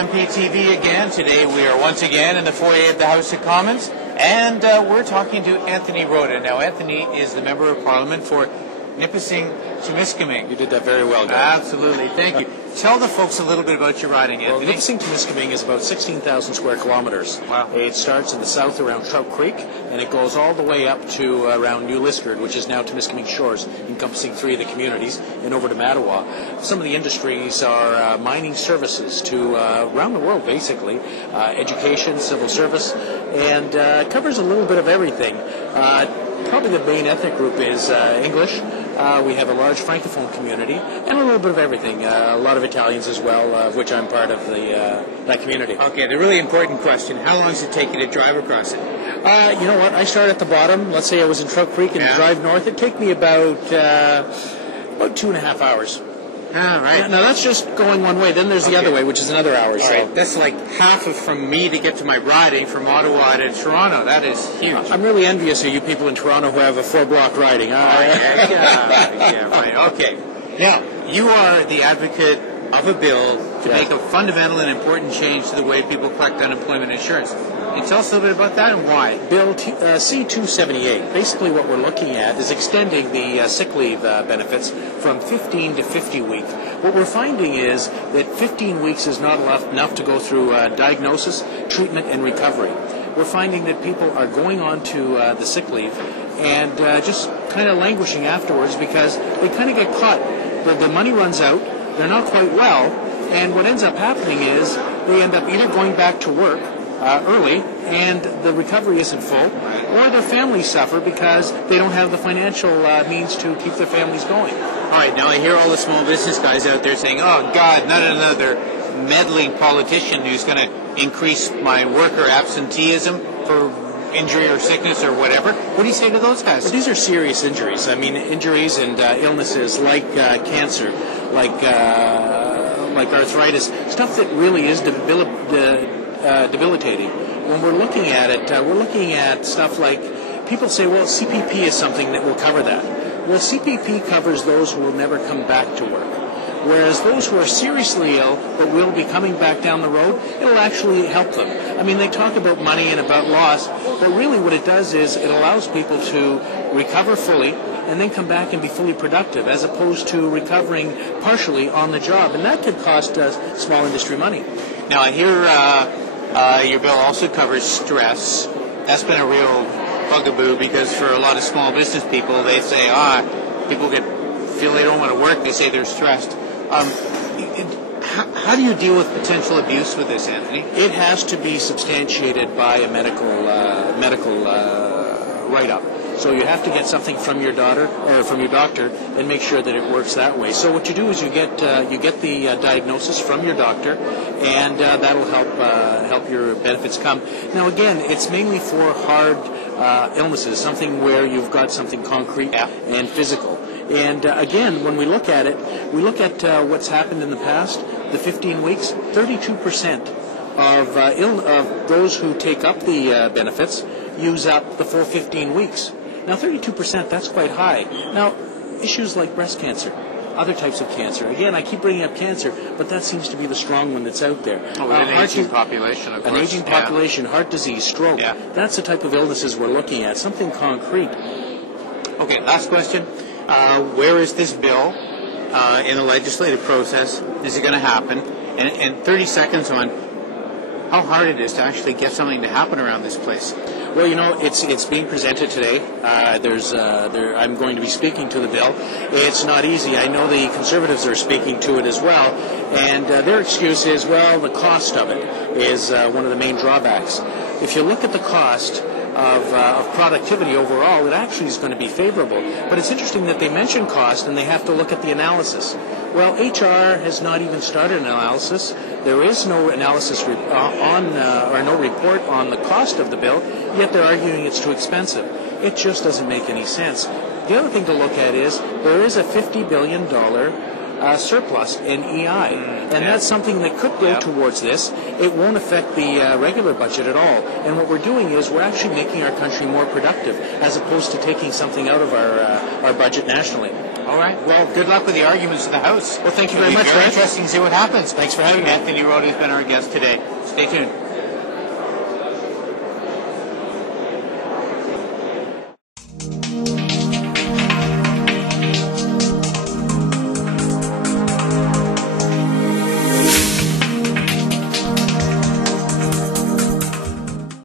MPTV again. Today we are once again in the foyer of the House of Commons, and we're talking to Anthony Rota. Now, Anthony is the Member of Parliament for Nipissing-Timiskaming. You did that very well, Garth. Absolutely. Thank you. Tell the folks a little bit about your riding, Anthony. Well, Nipissing-Timiskaming is about 16,000 square kilometers. Wow. It starts in the south around Trout Creek, and it goes all the way up to around New Liskeard, which is now Timiskaming Shores, encompassing 3 of the communities, and over to Ottawa. Some of the industries are mining services to around the world, basically, education, civil service, and covers a little bit of everything. Probably the main ethnic group is English. We have a large Francophone community, and a little bit of everything. A lot of Italians as well, of which I'm part of that community. Okay, the really important question, how long does it take you to drive across it? You know what, I start at the bottom. Let's say I was in Trout Creek and drive north. It'd take me about 2.5 hours. All right. Now, that's just going one way. Then there's the other way, which is another hour. All right. That's like half of from me to get to my riding from Ottawa to Toronto. That is huge. I'm really envious of you people in Toronto who have a 4-block riding. Yeah, right. Okay. Now, you are the advocate of a bill to make a fundamental and important change to the way people collect unemployment insurance. Can you tell us a little bit about that and why? Bill C-278, basically what we're looking at is extending the sick leave benefits from 15 to 50 weeks. What we're finding is that 15 weeks is not enough to go through diagnosis, treatment, and recovery. We're finding that people are going on to the sick leave and just kind of languishing afterwards because they kind of get caught. The money runs out, they're not quite well, and what ends up happening is they end up either going back to work early, and the recovery isn't full, or their families suffer because they don't have the financial means to keep their families going. All right, now I hear all the small business guys out there saying, oh, God, not another meddling politician who's going to increase my worker absenteeism for injury or sickness or whatever. What do you say to those guys? Well, these are serious injuries. I mean, injuries and illnesses like cancer, like arthritis, stuff that really is debilitating. When we're looking at it, we're looking at stuff like, people say, well, CPP is something that will cover that. Well, CPP covers those who will never come back to work. Whereas those who are seriously ill but will be coming back down the road, it will actually help them. I mean, they talk about money and about loss, but really what it does is it allows people to recover fully and then come back and be fully productive, as opposed to recovering partially on the job. And that could cost small industry money. Now, I hear your bill also covers stress. That's been a real bugaboo because for a lot of small business people, they say, people feel they don't want to work. They say they're stressed. How do you deal with potential abuse with this, Anthony? It has to be substantiated by a medical write-up. So you have to get something from your doctor and make sure that it works that way. So what you do is you get the diagnosis from your doctor, and that'll help your benefits come. Now again, it's mainly for hard illnesses, something where you've got something concrete and physical. And again, when we look at it, we look at what's happened in the past. The 15 weeks, 32% of those who take up the benefits use up the full 15 weeks. Now, 32%, that's quite high. Now, issues like breast cancer, other types of cancer. Again, I keep bringing up cancer, but that seems to be the strong one that's out there. Oh, an aging population, of course. An aging population, heart disease, stroke. Yeah. That's the type of illnesses we're looking at, something concrete. Okay, last question. Where is this bill in the legislative process? Is it going to happen? And 30 seconds on how hard it is to actually get something to happen around this place. Well, you know, it's being presented today. I'm going to be speaking to the bill. It's not easy. I know the Conservatives are speaking to it as well, and their excuse is, well, the cost of it is one of the main drawbacks. If you look at the cost of productivity overall, it actually is going to be favorable. But it's interesting that they mention cost and they have to look at the analysis. Well, HR has not even started an analysis. There is no analysis or no report on the cost of the bill, yet they're arguing it's too expensive. It just doesn't make any sense. The other thing to look at is there is a $50 billion surplus in EI, and that's something that could go towards this. It won't affect the regular budget at all. And what we're doing is we're actually making our country more productive, as opposed to taking something out of our budget nationally. All right. Well, good luck with the arguments in the House. Well, thank you It'll very be much, very Fred. interesting to see what happens. Thanks for having me. Anthony Rota has been our guest today. Stay tuned.